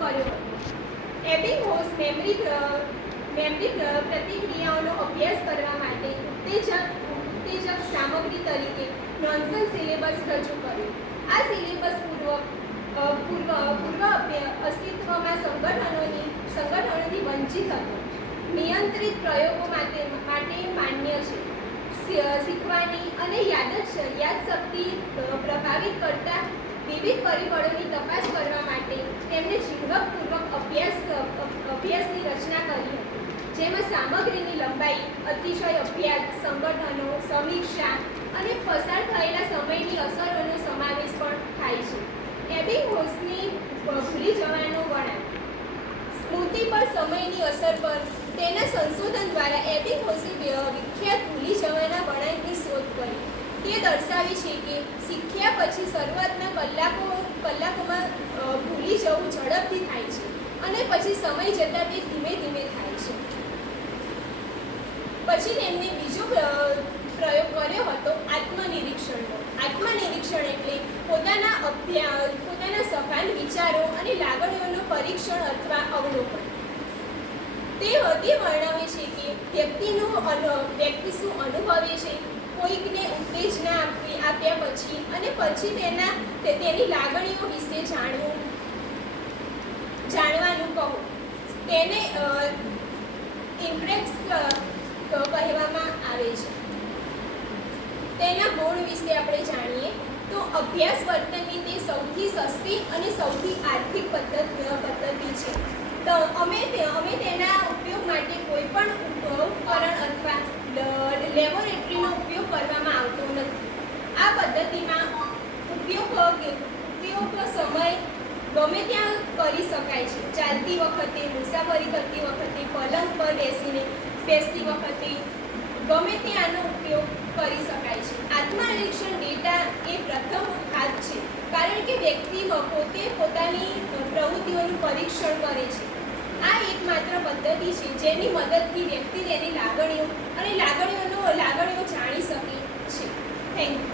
કર્યો હતો. એબિંગહોસ મેમરી પ્રતિક્રિયાઓનો અભ્યાસ કરવા માટે ઉત્તેજક સામગ્રી તરીકે નોન્સન સિલેબસ રજૂ કર્યો. આ સિલેબસ પૂર્વ અસ્તિત્વમાં સંગઠનોથી વંચિત હતો. નિયંત્રિત પ્રયોગો માટે માન્ય છે. શીખવાની અને યાદશક્તિ પ્રભાવિત કરતા વિવિધ પરિબળોની તપાસ કરવા માટે તેમણે ઝીણવટપૂર્વક અભ્યાસની રચના કરી હતી, જેમાં સામગ્રીની લંબાઈ, અતિશય અભ્યાસ, સંગઠનો, સમીક્ષા અને પસાર થયેલા સમયની અસરોનો સમાવેશ પણ થાય છે. એબિંગહોસની ભૂલી જવાનો વળાંક. સ્મૃતિ પર સમયની અસર પર તેના સંશોધન દ્વારા એબિંગહોસે વિખ્યાત ભૂલી જવાના વળાંકની શોધ કરી. તે દર્શાવે છે કે શીખ્યા પછી શરૂઆતના કલાકોમાં ભૂલી જવું ઝડપથી થાય છે અને પછી સમય જતાં તે ધીમે ધીમે થાય છે. પછી તેમણે બીજો પ્રયોગ કર્યો હતો આત્મનિરીક્ષણનો. આત્મનિરીક્ષણ એટલે પોતાના સભાન વિચારો અને લાગણીઓનું પરીક્ષણ અથવા અવલોકન. તે વર્ણવે છે કે વ્યક્તિ શું અનુભવે છે, કોઈકને ઉત્તેજના આપ્યા પછી અને પછી તેની લાગણીઓ વિશે જાણવાનું કહો. તેને ઇમ્પ્રેક્સ કહેવામાં આવે છે. તેના ગુણ વિશે આપણે જાણીએ તો અભ્યાસ વર્તનની તે સૌથી સસ્તી અને સૌથી આર્થિક પદ્ધતિ છે. તો અમે તેના ઉપયોગ માટે કોઈ પણ ઉપકરણ અથવા લેબોરેટરીનો ઉપયોગ કરવામાં આવતો નથી. આ પદ્ધતિમાં ઉપયોગ સમય ગમે ત્યાં કરી શકાય છે. ચાલતી વખતે, મુસાફરી કરતી વખતે, પલંગ પર બેસતી વખતે ગમે ત્યાંનો ઉપયોગ કરી શકાય છે. આત્મનિરીક્ષણ ડેટા એ પ્રથમ હાથ છે, કારણ કે વ્યક્તિ પોતે પોતાની પ્રવૃત્તિઓનું પરીક્ષણ કરે છે. આ એકમાત્ર પદ્ધતિ છે જેની મદદથી વ્યક્તિ તેની લાગણીઓ જાણી શકે છે. Thank you.